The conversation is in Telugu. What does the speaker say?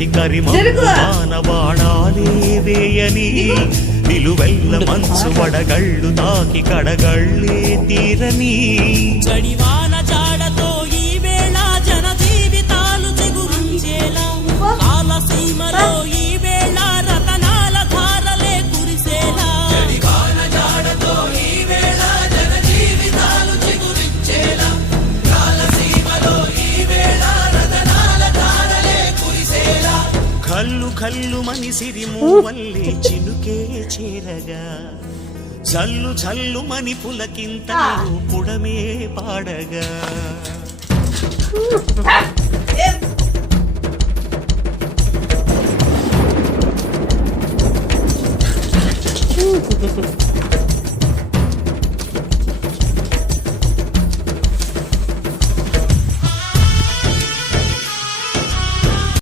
చీకటి కరిమానవాడాలే వేయని నిలువెల్ల మంచు వడగళ్ళు తాకి కడగళ్ళే తీరని చడివాన జాడతో ఈ వేళ జన జీవితాలు చిగురించేలా కాలసీమలో ఈ వేళ రతనాల ధారలే కురిసేలా చడివాన జాడతో ఈ వేళ జన జీవితాలు చిగురించేలా కాలసీమలో ఈ వేళ రతనాల ధారలే కురిసేలా కల్లు కల్లు మనిసిరి మూవల్లే చినుకే చేరగా చల్లు చల్లు మని పులకింత పుడమే పాడగా